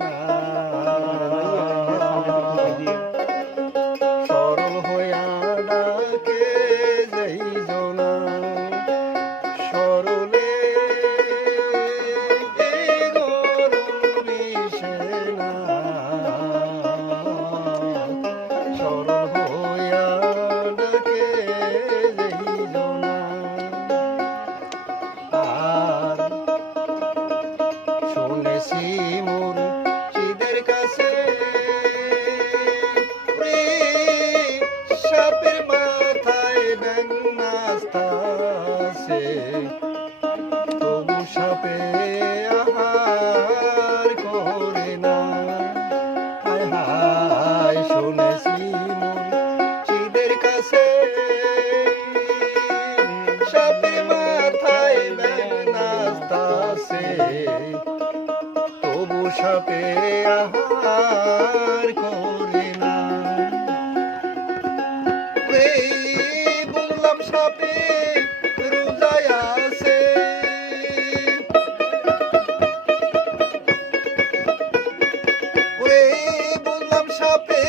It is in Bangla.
না সরল হইয়া ডাকে যেই জনা সরলে শুনেছি মুর্শিদের কাছে সাপের মাথায় ব্যাঙ নাচতাছে তবু সাপে আহার করে না হায় হায় শুনেছি মুর্শিদের কাছে সাপের মাথায় ব্যাঙ নাচতাছে তবু সাপে আহার করে না বললাম সাপে রোজায় আছে বললাম সাপে